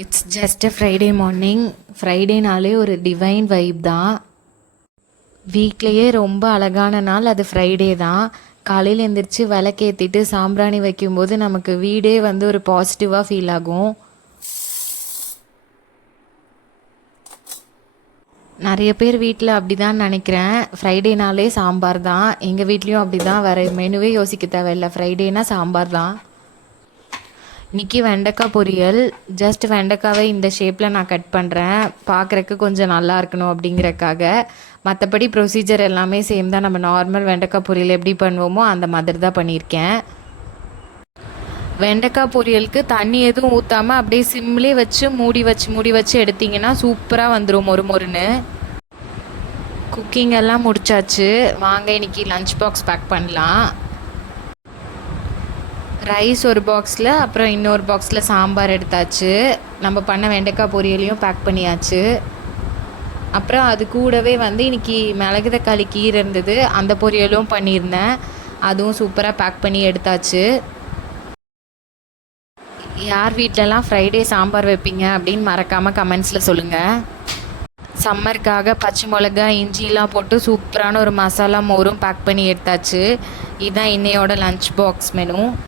It's just Friday morning. ஃப்ரைடேனாலே ஒரு divine vibe தான். வீக்லேயே ரொம்ப அழகான நாள் அது ஃப்ரைடே தான். காலையில் எழுந்திரிச்சு விளக்கேற்றிட்டு சாம்பிராணி வைக்கும்போது நமக்கு வீடே வந்து ஒரு பாசிட்டிவாக ஃபீல் ஆகும். நிறைய பேர் வீட்டில் அப்படி தான் நினைக்கிறேன். ஃப்ரைடேனாலே சாம்பார் தான். எங்கள் வீட்லேயும் அப்படி தான். வேறு மெனுவே யோசிக்க தேவையில்லை. ஃப்ரைடேனா சாம்பார் தான். இன்றைக்கி வெண்டைக்காய் பொரியல். ஜஸ்ட் வெண்டைக்காவை இந்த ஷேப்பில் நான் கட் பண்ணுறேன், பார்க்குறக்கு கொஞ்சம் நல்லா இருக்கணும் அப்படிங்கிறக்காக. மற்றபடி ப்ரொசீஜர் எல்லாமே சேம் தான். நம்ம நார்மல் வெண்டைக்காய் பொரியல் எப்படி பண்ணுவோமோ அந்த மாதிரி தான் பண்ணியிருக்கேன். வெண்டைக்காய் பொரியலுக்கு தண்ணி எதுவும் ஊற்றாமல் அப்படியே சிம்லேயே வச்சு மூடி வச்சு எடுத்திங்கன்னா சூப்பராக வந்துடும் மொறு மொறுன்னு. குக்கிங் எல்லாம் முடிச்சாச்சு. வாங்க இன்றைக்கி லஞ்ச் பாக்ஸ் பேக் பண்ணலாம். ரைஸ் ஒரு பாக்ஸில், அப்புறம் இன்னொரு பாக்ஸில் சாம்பார் எடுத்தாச்சு. நம்ம பண்ண வெண்டைக்காய் பொரியலையும் பேக் பண்ணியாச்சு. அப்புறம் அது கூடவே வந்து இன்றைக்கி மிளகு தக்காளி கீரை இருந்தது, அந்த பொரியலும் பண்ணியிருந்தேன். அதுவும் சூப்பராக பேக் பண்ணி எடுத்தாச்சு. யார் வீட்டிலலாம் ஃப்ரைடே சாம்பார் வைப்பீங்க அப்படின்னு மறக்காமல் கமெண்ட்ஸில் சொல்லுங்கள். சம்மருக்காக பச்சை மிளகா இஞ்சிலாம் போட்டு சூப்பரான ஒரு மசாலா மோரும் பேக் பண்ணி எடுத்தாச்சு. இதுதான் இன்னையோட லஞ்ச் பாக்ஸ் மெனு.